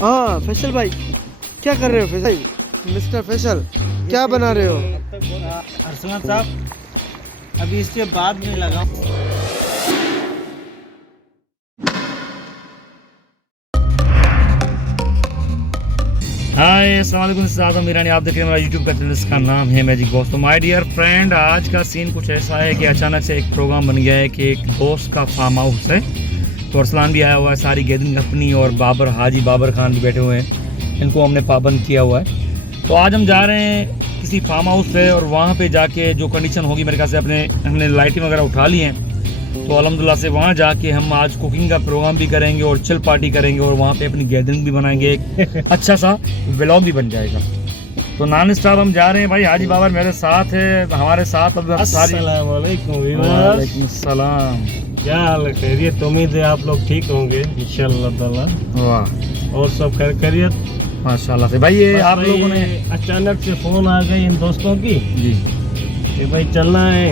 हाँ फैसल भाई, क्या कर रहे हो फैसल भाई? मिस्टर फैसल, क्या बना रहे हो? अरसलान साहब अभी इसके बाद में लगा। हाय अस्सलाम वालेकुम, आज़म मीरानी। आप देख रहे हैं मेरा यूट्यूब का चैनल, इसका नाम है मैजिक बॉस। तो माय डियर फ्रेंड, आज का सीन कुछ ऐसा है कि अचानक से एक प्रोग्राम बन गया है कि एक दोस्त का फार्म हाउस है, तो अरसलान भी आया हुआ है, सारी गैदरिंग अपनी, और बाबर हाजी बाबर खान भी बैठे हुए हैं, इनको हमने पाबंद किया हुआ है। तो आज हम जा रहे हैं किसी फार्म हाउस पे, और वहाँ पे जाके जो कंडीशन होगी मेरे ख्याल से हमने लाइटिंग वगैरह उठा ली हैं, तो अल्हम्दुलिल्लाह से वहाँ जाके हम आज कुकिंग का प्रोग्राम भी करेंगे और चिल पार्टी करेंगे, और वहाँ पे अपनी गैदरिंग भी बनाएंगे, एक अच्छा सा व्लॉग भी बन जाएगा। तो नॉन स्टॉप हम जा रहे हैं भाई। हाजी बाबर मेरे साथ है, हमारे साथ अब सारी। वालेकुम सलाम, क्या हाल है? खैरियत? उम्मीद है आप लोग ठीक होंगे इंशाअल्लाह ताला। वाह, और सब खैरियत माशाल्लाह से भाई। ये आप लोगों ने अचानक से फोन आ गई इन दोस्तों की जी कि भाई चलना है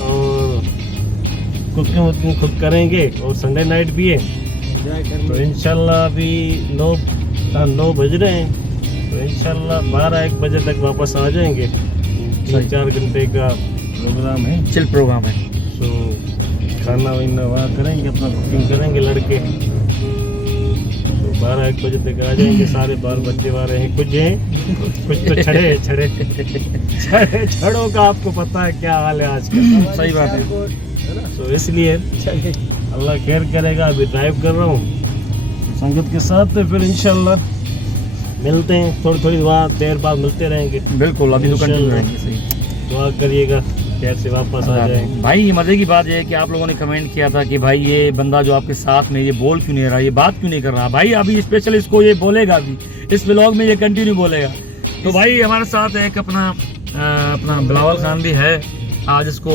और कुकिंग खुद करेंगे, और संडे नाइट भी है, तो इंशाल्लाह अभी 9 बज रहे हैं, तो इंशाल्लाह 12-1 बजे तक वापस आ जाएंगे। 3-4 घंटे का प्रोग्राम है, चिल प्रोग्राम है। तो खाना वाना वहाँ करेंगे, अपना कुकिंग करेंगे लड़के, तो 12-1 बजे तक आ जाएंगे। सारे बाल बच्चे वाले हैं, कुछ तो छड़ों का आपको पता है क्या हाल है आज का। सही बात है। तो इसलिए अल्लाह खैर करेगा। अभी ड्राइव कर रहा हूँ संगत के साथ, तो फिर इंशाल्लाह मिलते हैं थोड़ी देर बाद मिलते रहेंगे। बिल्कुल, अभी तो कंटिन्यू रहेंगे। सही, दुआ करिएगा खैर से वापस आ जाए। भाई मजे की बात यह है कि आप लोगों ने कमेंट किया था कि भाई ये बंदा जो आपके साथ में ये बोल क्यों नहीं रहा, ये बात क्यों नहीं कर रहा। भाई अभी स्पेशल इसको ये बोलेगा भी, इस व्लॉग में ये कंटिन्यू बोलेगा। तो भाई हमारे साथ एक अपना बिलावल खान भी है। आज इसको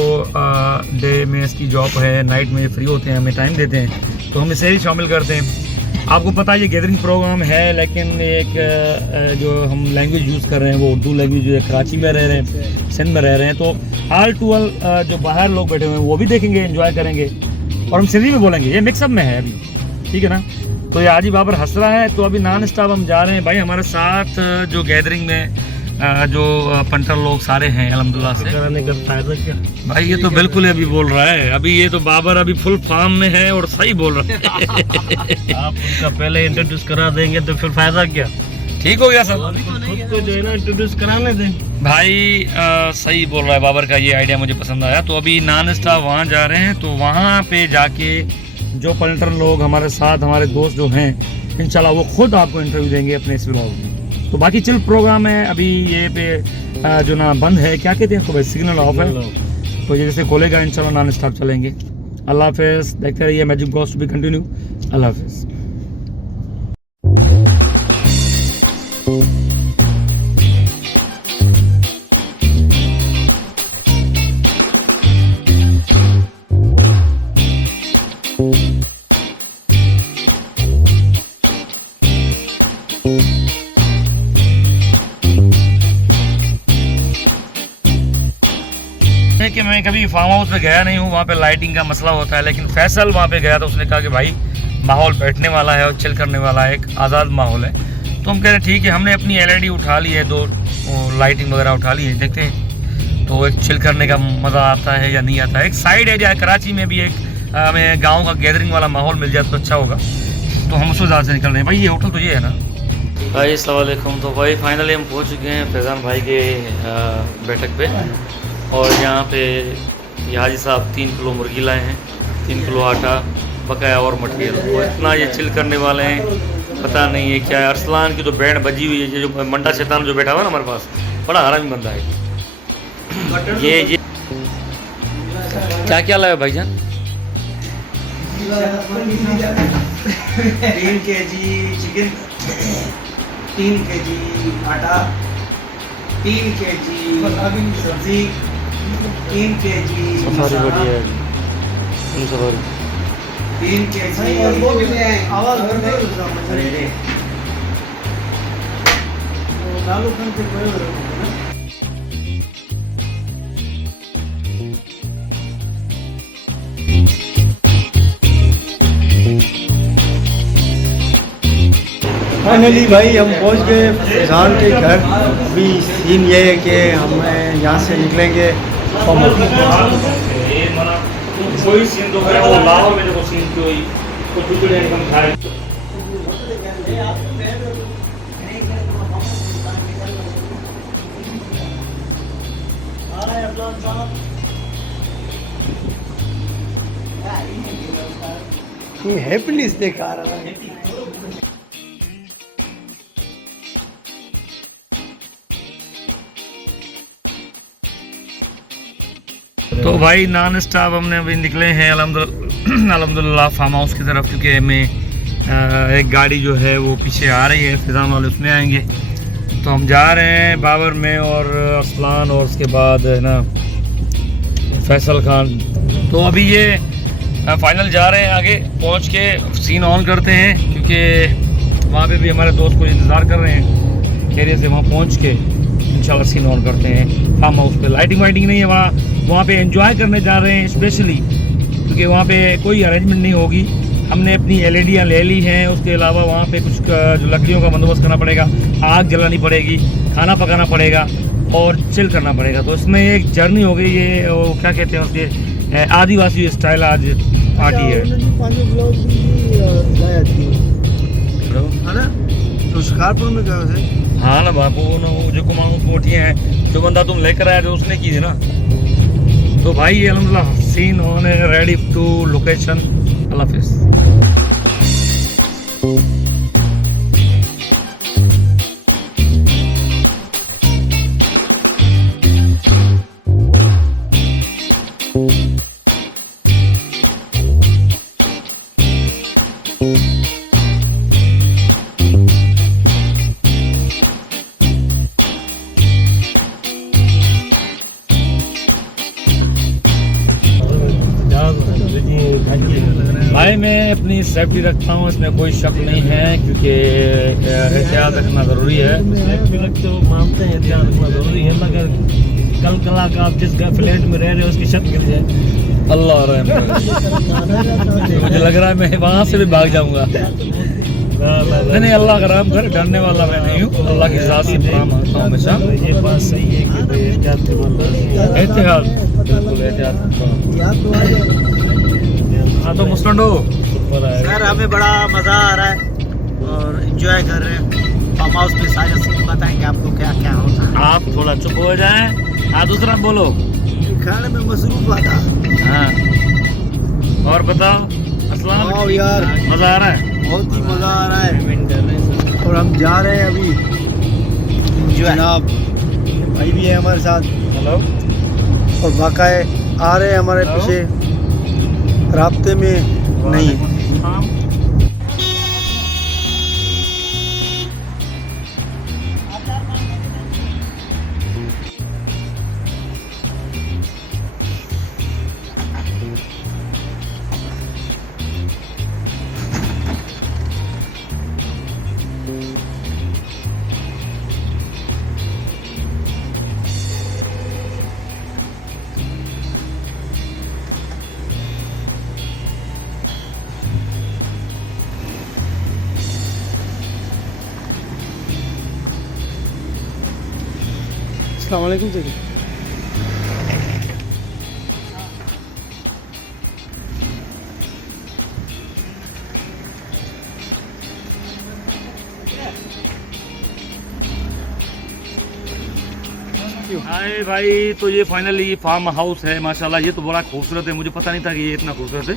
डे में इसकी जॉब है, नाइट में ये फ्री होते हैं, हमें टाइम देते हैं, तो हम इसे ही शामिल करते हैं। आपको पता है ये गैदरिंग प्रोग्राम है, लेकिन एक जो हम लैंग्वेज यूज़ कर रहे हैं वो उर्दू लैंग्वेज है। कराची में रह रहे हैं, सिंध में रह रहे हैं, तो आल टू आल जो बाहर लोग बैठे हुए हैं वो भी देखेंगे, एंजॉय करेंगे, और हम सिंधी में बोलेंगे। ये मिक्सअप में है अभी, ठीक है ना। तो ये हाजी बाबर हंस रहा है। तो अभी नॉन स्टॉप हम जा रहे हैं भाई। हमारे साथ जो गैदरिंग में जो पंटर लोग सारे हैं अल्हम्दुलिल्लाह से। कराने का फायदा क्या भाई? ये तो बिल्कुल अभी बोल रहा है, अभी ये तो बाबर अभी फुल फार्म में है और सही बोल रहा है। आप उनका पहले इंट्रोड्यूस करा देंगे तो फिर फायदा क्या? ठीक हो गया सर, खुद को जो है ना इंट्रोड्यूस कराने दें। भाई सही बोल रहा है बाबर का, ये आइडिया मुझे पसंद आया। तो अभी नॉन स्टॉप वहाँ जा रहे हैं, तो वहाँ पे जाके जो पंटर लोग हमारे साथ, हमारे दोस्त जो हैं, इंशाल्लाह वो खुद आपको इंटरव्यू देंगे अपने इस व्लॉग में। तो बाकी चिल प्रोग्राम है अभी। ये पे जो ना बंद है, क्या कहते हैं इसको भाई, सिग्नल ऑफ है, तो ये जैसे खोलेगा इंशाल्लाह नॉन स्टॉप चलेंगे। अल्लाह हाफिज़, देखते रहिए magic boss to be continue. अल्लाह हाफिज़। कि मैं कभी फार्म हाउस पे गया नहीं हूँ, वहाँ पे लाइटिंग का मसला होता है, लेकिन फैसल वहाँ पे गया तो उसने कहा कि भाई माहौल बैठने वाला है और चिल करने वाला है, एक आज़ाद माहौल है। तो हम कह रहे ठीक है, हमने अपनी LED उठा ली है, 2 लाइटिंग वगैरह उठा ली है, देखते हैं तो एक चिल करने का मज़ा आता है या नहीं आता है। एक साइड एरिया कराची में भी एक हमें गाँव का गैदरिंग वाला माहौल मिल जाए तो अच्छा होगा, तो हम उसको ज़्यादा से निकल रहे हैं। भाई ये होटल तो ये है ना भाई। अस्सलाम वालेकुम। तो भाई फाइनली हम पहुँच चुके हैं फैज़ान भाई के बैठक पे, और यहाँ पे हाजी साहब 3 किलो मुर्गी लाए हैं, 3 किलो आटा, बकाया और मटेरियल। तो इतना ये चिल करने वाले हैं, पता नहीं है क्या है। अरसलान की तो बैंड बजी हुई है, ये जो मंडा शैतान जो बैठा हुआ है ना हमारे पास, बड़ा हरामी बंदा है। ये क्या क्या लाया भाईजान? 3 kg चिकन, 3 kg आटा, 3 kg सब्जी, 3 kg मसाला, 3 kg आवाज फाइनली भाई हम पहुंच गए फैजान के घर। अभी सीन ये है कि हम यहाँ से निकलेंगे ये मना कोई सीन तो है वो लाहौर में देखो सीन कोई कुछ दूसरे एकदम खाए हैप्पीनेस देखा रहा है। तो भाई नॉन स्टॉप हमने अभी निकले हैं अल्हम्दुलिल्लाह फार्म हाउस की तरफ, क्योंकि हमें एक गाड़ी जो है वो पीछे आ रही है, फिजान वाले उसमें आएंगे। तो हम जा रहे हैं बाबर में और अरसलान और उसके बाद है ना फैसल खान। तो अभी ये फाइनल जा रहे हैं, आगे पहुंच के सीन ऑन करते हैं, क्योंकि वहाँ पे भी हमारे दोस्त को इंतज़ार कर रहे हैं एरिया से। वहाँ पहुँच के इंशाल्लाह सीन ऑन करते हैं फार्म हाउस पे। लाइटिंग वाइटिंग नहीं है वहाँ पे एंजॉय करने जा रहे हैं स्पेशली, क्योंकि वहाँ पे कोई अरेंजमेंट नहीं होगी। हमने अपनी एलईडियाँ ले ली हैं, उसके अलावा वहाँ पे कुछ जो लकड़ियों का बंदोबस्त करना पड़ेगा, आग जलानी पड़ेगी, खाना पकाना पड़ेगा और चिल करना पड़ेगा। तो इसमें एक जर्नी हो गई, ये वो क्या कहते हैं उसके आदिवासी स्टाइल आज पार्टी है ना। तो शिकारपुर में क्या है? हाँ ना बापू, वो जो कुमाऊँ कोठियाँ हैं जो बंदा तुम लेकर आया तो उसने की थी ना। तो भाई ये अल्हम्दुलिल्लाह सीन ऑन है, रेडी टू लोकेशन। अल्लाह हाफिज़। भाई मैं अपनी सेफ्टी रखता हूँ, इसमें कोई शक नहीं है, क्योंकि एहतियात रखना ज़रूरी है। सेफ्टी रखते हो, मानते हैं एहतियात रखना ज़रूरी है, मगर कल कला का आप जिस फ्लैट में रह रहे हो उसकी छत गिर जाए, अल्लाह रहम करे। मुझे लग रहा है मैं वहाँ से भी भाग जाऊँगा। नहीं अल्लाह का रहम करे, डरने वाला मैं नहीं हूँ, अल्लाह की ज़ात से प्राण मांगता हूँ हमेशा। ये बात सही है कि भाई एहतियात एहतियात बिल्कुल एहतियात। हाँ तो मुस्टंडो सर हमें बड़ा मज़ा आ रहा है और एंजॉय कर रहे हैं। फार्म हाउस में सारे सीन बताएंगे आपको क्या क्या होता है। आप थोड़ा चुप हो जाएं। हाँ दूसरा बोलो। खाने में मसरूफ आता। हाँ और बताओ अस्सलाम। वाह यार मज़ा आ रहा है, बहुत ही मज़ा आ रहा है। और हम जा रहे हैं अभी, जनाब भाई भी है हमारे साथ। हेलो। और बाकाए आ रहे हैं हमारे हेलो। पीछे, राब्ते में नहीं। अस्सलाम वालेकुम जी। हाय भाई, तो ये फाइनली फार्म हाउस है माशाल्लाह। ये तो बड़ा खूबसूरत है, मुझे पता नहीं था कि ये इतना खूबसूरत है।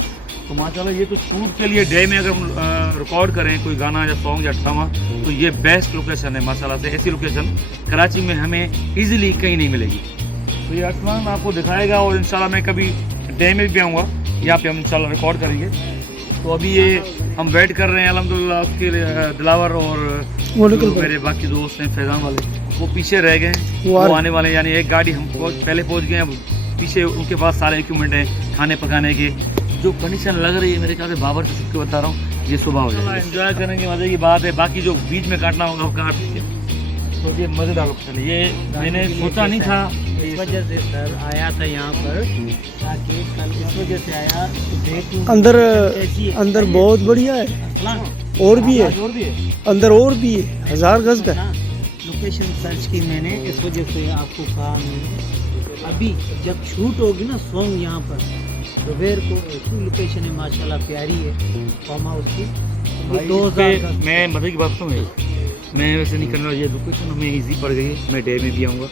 तो माशाल्लाह ये तो शूट के लिए डे में अगर हम रिकॉर्ड करें कोई गाना या सॉन्ग या ड्रामा, तो ये बेस्ट लोकेशन है माशाल्लाह से। ऐसी लोकेशन कराची में हमें इजीली कहीं नहीं मिलेगी। तो ये आसमान आपको दिखाएगा और इंशाल्लाह मैं कभी डे में भी आऊँगा, यहाँ पे हम इंशाल्लाह रिकॉर्ड करेंगे। तो अभी ये हम वेट कर रहे हैं अल्हम्दुलिल्लाह। उसके दिलावर और जो मेरे बाकी दोस्त हैं फैजान वाले, वो पीछे रह गए, वो आने वाले। यानी एक गाड़ी हम पहले पहुंच गए, अब पीछे उनके पास सारे इक्विपमेंट हैं खाने पकाने के। जो कंडीशन लग रही है मेरे ख्याल से बाबर से छुप के बता रहा हूँ, ये सुबह हो जाएगा। एंजॉय करेंगे, मज़े की बात है। बाकी जो बीच में काटना होगा वो काट दीजिए। तो ये मज़ेदार लोकेशन है, ये मैंने सोचा नहीं था। इस वजह से सर आया था यहाँ पर, ताकि कल इस वजह से आया। अंदर बहुत बढ़िया है। और भी है और भी है अंदर, और भी है 1000 गज का। लोकेशन सर्च की मैंने, इस वजह से आपको कहा मैंने। अभी जब शूट होगी ना सॉन्ग यहाँ पर, दोपहर को ऐसी लोकेशन है माशाल्लाह, प्यारी है फार्म हाउस की। भाई 2000 इस पे मैं मजे की बात कहूँ, मैं वैसे नहीं करने वाला, ये लोकेशन हमें इजी पड़ गई है, मैं डे में भी आऊँगा।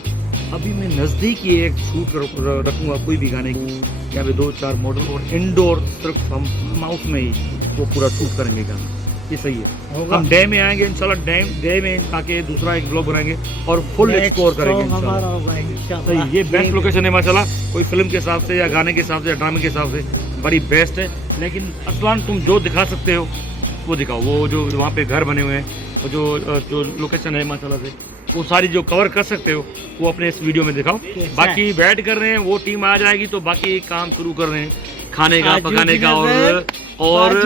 अभी मैं नज़दीक ही एक शूट रखूँगा कोई भी गाने की, यहाँ पे 2-4 मॉडल और इंडोर सिर्फ हम फार्म हाउस में ही वो पूरा शूट करेंगे गाना। ये सही है, हम डे में आएंगे इंशाल्लाह, डे में आके दूसरा एक ब्लॉग बनाएंगे और फुल एक्सप्लोर करेंगे हमारा इंशाल्लाह। होगा इंशाल्लाह। सही, ये बेस्ट लोकेशन है माशाल्लाह, कोई फिल्म के हिसाब से या गाने के हिसाब से या ड्रामे के हिसाब से बड़ी बेस्ट है। लेकिन असलान तुम जो दिखा सकते हो वो दिखाओ, वो जो वहाँ पे घर बने हुए हैं, वो जो लोकेशन है माशाल्लाह से, वो सारी जो कवर कर सकते हो वो अपने इस वीडियो में दिखाओ। बाकी वेट कर रहे हैं, वो टीम आ जाएगी तो बाकी काम शुरू कर रहे हैं, खाने का, पकाने का और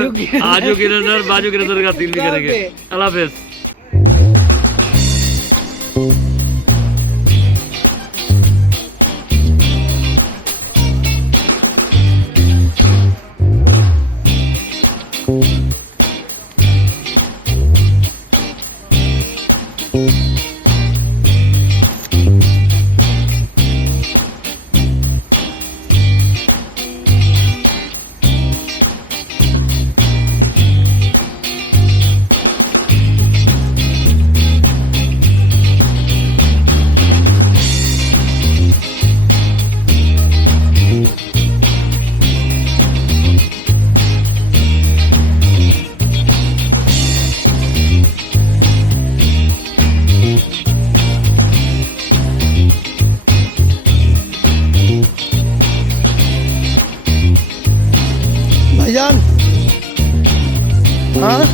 आजू की नजर बाजू की नजर का सीन भी करेंगे। अल्लाह हाफिज़। भाईजान, हाँ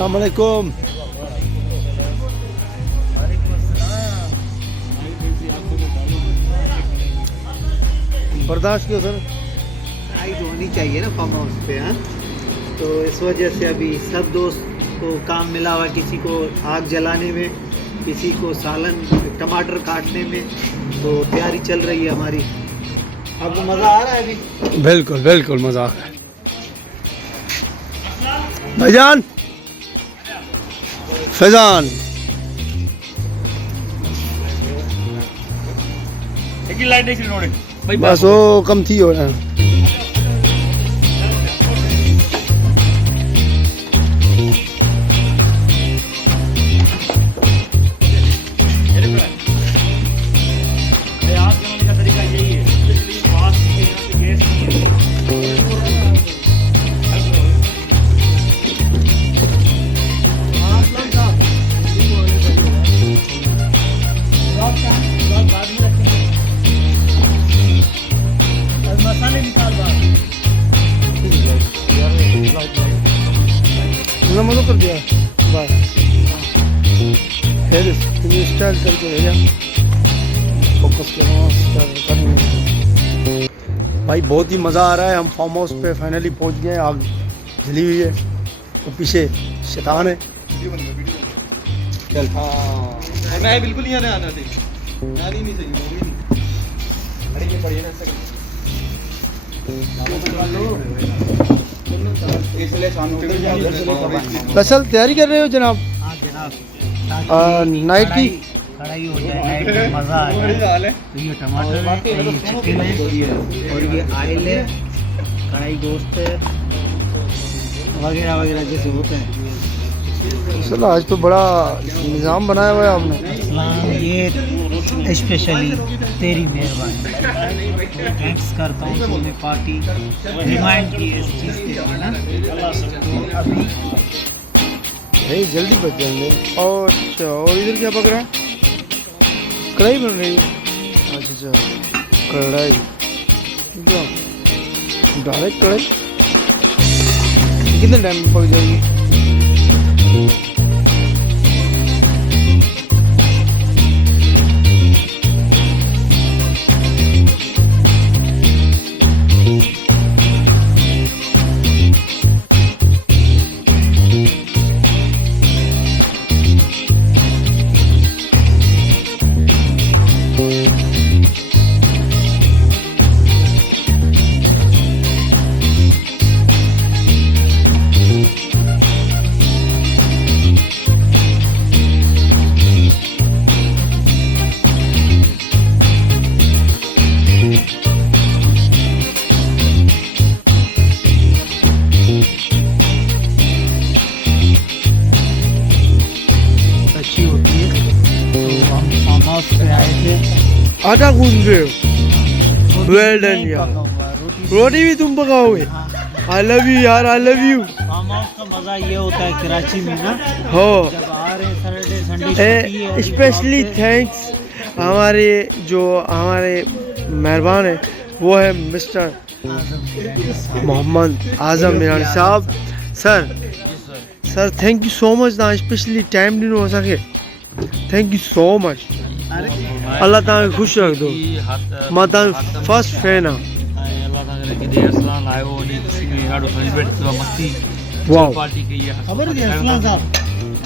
अस्सलाम वालेकुम। बर्दाश्त क्यों सर? हाइट होनी चाहिए ना फार्म हाउस पे, हाँ। तो इस वजह से अभी सब दोस्त को काम मिला हुआ, किसी को आग जलाने में, किसी को सालन टमाटर काटने में, तो तैयारी चल रही है हमारी। आपको मज़ा आ रहा है अभी? बिल्कुल बिल्कुल मज़ा आ रहा है भाईजान। फैजान लाइट देख रहे भाई, बस वो कम थी हो रहा है। आग जलाने का तरीका यही है, फास्ट यहाँ पे गैस नहीं है। मसाले निकाल नमक कर दिया बस, फिर स्टाइल करके भेजा, फोकस करना भाई। बहुत ही मज़ा आ रहा है, हम फार्म हाउस पे फाइनली पहुंच गए। आग जली हुई है, तो पीछे शैतान है। चल हाँ, मैं बिल्कुल नहीं आना थी, नहीं सही होगी नहीं। अरे ये बढ़िया ना फैसल तैयारी कर रहे हो जनाब? हाँ जनाब, नाइट की कढ़ाई हो जाए, नाइट में मज़ा आ जाए। तो ये टमाटर है, ये चिकन है, और ये आयल है, कढ़ाई गोश्त है, वगैरह वगैरह जैसे होते हैं। चलो आज तो बड़ा निज़ाम बनाया हुआ है आपने। ये स्पेशली तेरी मेहरबानी। थैंक्स करता हूँ तूने पार्टी रिमाइंड की इस चीज़ के लिए ना। तो अभी नहीं जल्दी बच जाएंगे। और अच्छा, और इधर क्या पक रहा है? कढ़ाई बन रही है। अच्छा कढ़ाई, डायरेक्ट कढ़ाई कितने टाइम में पक जाएगी? आटा गूंद रहे हो? वेल डन यार। रोटी भी तुम पकाओगे? आई लव यू यार, I love you. Farm house का मजा ये होता है कराची में ना, हो जब आ रहे सैटरडे संडे छुट्टी है। स्पेशली थैंक्स हमारे जो हमारे मेहरबान है वो है मिस्टर मोहम्मद आजम मीरानी साहब। Sir thank you so much ना, स्पेशली टाइम ॾिनो असांखे। Thank you so much. अल्लाह तव्हांखे ख़ुशि रखंदो। मां तव्हांजो फर्स्ट फैन आहियां। अल्लाह ताला के दिए असलान आयो ने खुशी में गाड़ो सेलिब्रेट कयो मस्ती वाओ पार्टी की है। खबर है असलान साहब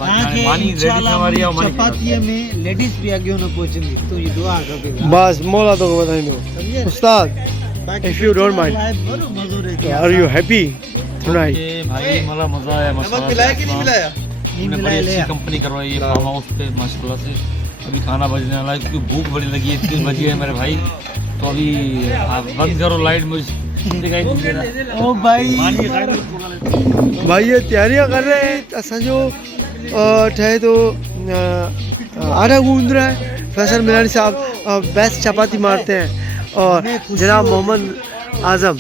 मानी रेडी हमारी और मानी चपाती में लेडीज भी आगे न पहुंचेंगी, तो ये दुआ करेगा बस मौला तो बताइंदो। उस्ताद if you don't mind, are you happy tonight? भाई मला मजा आया नमक मिलाया कि नहीं मिलाया? हमने बड़ी अच्छी कंपनी करवाई है फार्म हाउस पे माशाल्लाह से। अभी खाना बजने वाला है क्योंकि भूख बड़ी लगी है, 3 बजे है मेरे भाई। तो अभी आप बंद करो लाइट, मुझे दिखाई नहीं दे रहा। ओ भाई भाई ये तैयारियां कर रहे हैं। असंजो ठहे तो आटा गूंद रहा है। फैसल मिलानी साहब बेस्ट चपाती मारते हैं। और जनाब मोहम्मद आजम,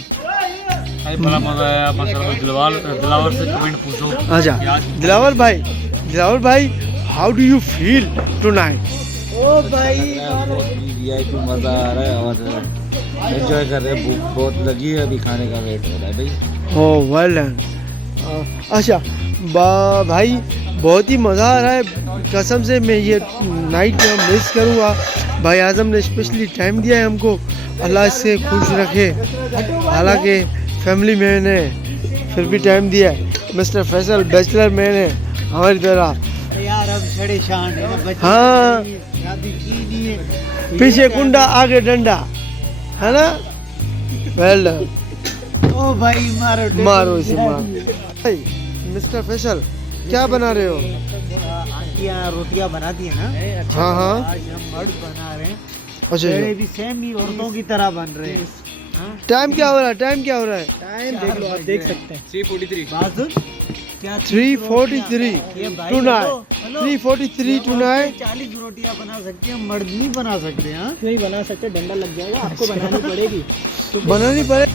बड़ा मजा आया माशाल्लाह। दिलावर से कमेंट पूछो। अच्छा दिलावर भाई how do you feel tonight? ओ भाई वीआईपी मज़ा आ रहा है और एंजॉय कर रहे हैं। भूख बहुत लगी है, अभी खाने का वेट हो रहा है भाई। ओह वेल डन। अच्छा भाई बहुत ही मज़ा आ रहा है कसम से। मैं ये नाइट मिस करूँगा। भाई आजम ने स्पेशली टाइम दिया है हमको, अल्लाह इससे खुश रखे। हालांकि फैमिली मैन है फिर भी टाइम दिया है। मिस्टर फैसल बैचलर मैन है हमारी तरह। यार अब छड़े शान है ना बच्चे। हाँ शादी की नहीं है, पीछे कुंडा आगे डंडा है ना। Well done. ओ भाई मारो इसे मारो। भाई मिस्टर फैसल क्या बना रहे हो? आंटियाँ रोटियाँ बनाती है ना। हाँ आज हम मर्द बना रहे हैं। अच्छा पेड़े भी सेम ही औरतों की तरह बन रहे हैं। हाँ? टाइम क्या हो रहा है? टाइम देख लो, आप देख सकते हैं। 343 बाजुल क्या 3:43 टुनाइट। 3:43 टुनाइट। 40 रोटियाँ बना सकते हैं, मर्द नहीं बना सकते। हाँ नहीं बना सकते, डंडा लग जाएगा, आपको बनानी पड़ेगी। बनानी पड़े।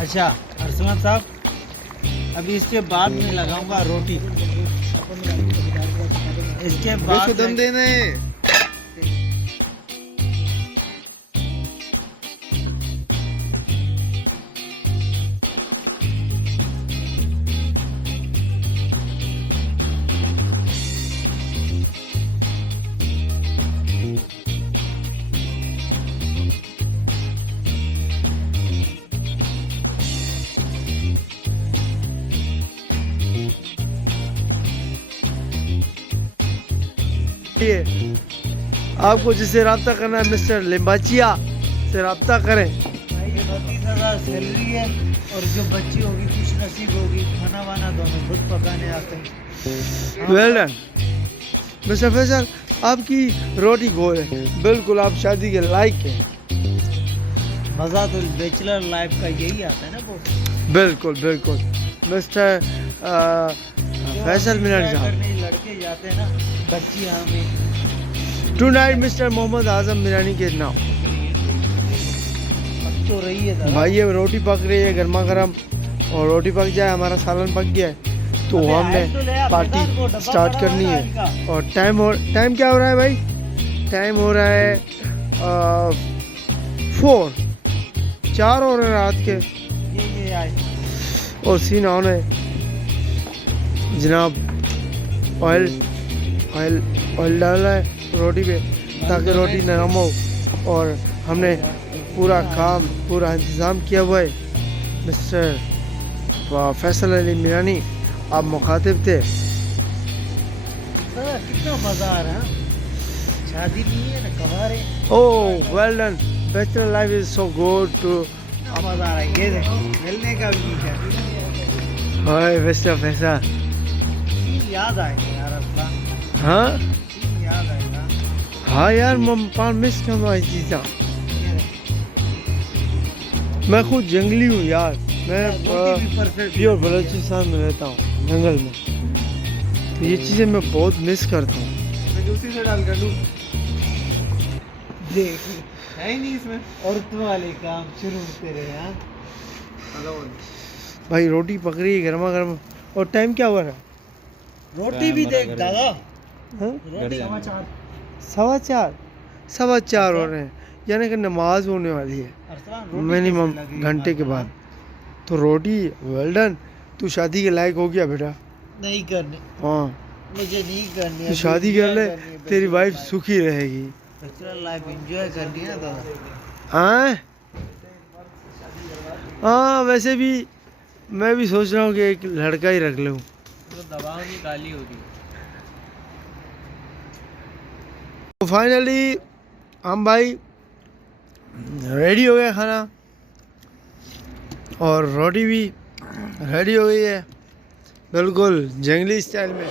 अच्छा अरसलान साहब, अभी इसके बाद में लगाऊंगा रोटी। इसके बाद उसको दम देना है। आपको जिससे रब्ता करना है मिस्टर लिम्बाचिया से रब्ता करें। भाई 32,000 सैलरी है और जो बच्ची होगी खुश नसीब होगी, खाना वाना दोनों खुद पकाने आते हैं। वेल डन मिस्टर फैसल, आपकी रोटी गोल है, बिल्कुल आप शादी के लायक हैं। मज़ा तो बैचलर लाइफ का यही आता है ना वो। बिल्कुल बिल्कुल मिस्टर फैसल मिनट साहब। करने लड़के जाते हैं ना बच्चियाँ में। टुनाइट मिस्टर मोहम्मद आजम मिरानी के नाम। अब तो रही है दादा। भाई ये रोटी पक रही है गर्मा गर्म, और रोटी पक जाए, हमारा सालन पक गया है, तो अबे हमने आइस तो ले आ, पार्टी बेटा, वो डब्बा स्टार्ट पड़ा करनी हुआ है। है और टाइम क्या हो रहा है भाई? टाइम हो रहा है 4 हो रहे हैं रात के, ये आए। और सीन ऑन है जनाब। ऑयल डाला है रोटी पे ताकि रोटी नरम हो, और हमने पूरा काम पूरा इंतज़ाम किया हुआ है। मिस्टर फैसल अली मीरानी आप मुखातिब थे। दादा कितना मज़ा आ रहा है, शादी नहीं है ना कबार है। Oh well done, bachelor life is so good too. कितना मज़ा आ रहा है, ये देखो मिलने का भी नहीं है। हाय मिस्टर फैसल। याद आएगा यार अपना, हाँ याद आएगा। हाँ यार मैं मिस करना इस चीज़। ये देखो, मैं खुद जंगली हूँ यार, मैं रोटी भी perfect प्योर है। बलूचिस्तान में रहता हूँ जंगल में, तो ये चीज़ें मैं बहुत मिस करता हूँ। मैं उसी से डाल कर लूँ, देख है ही नहीं इसमें। औरतों वाले काम शुरू होते रहे। हाँ भाई रोटी पक रही है गर्मा गर्म, और टाइम क्या हुआ है? रोटी भी देख दादा, हाँ? रोटी 4:15 हो रहे हैं, यानी कि नमाज होने वाली है अरसलान, रोटी मिनिमम कैसे लगी घंटे के खाना? बाद। तो रोटी वेल डन, तू शादी के लायक हो गया बेटा। नहीं करनी, हाँ मुझे नहीं करनी। तू शादी कर ले, तेरी वाइफ सुखी रहेगी। बैचलर लाइफ एंजॉय करनी है दादा। हाँ हाँ, वैसे भी मैं भी सोच रहा हूँ कि एक लड़का ही रख लूँ। तो दबाव निकाली होगी। तो फाइनली हम भाई रेडी हो गया खाना, और रोटी भी रेडी हो गई है, बिल्कुल जंगली स्टाइल में।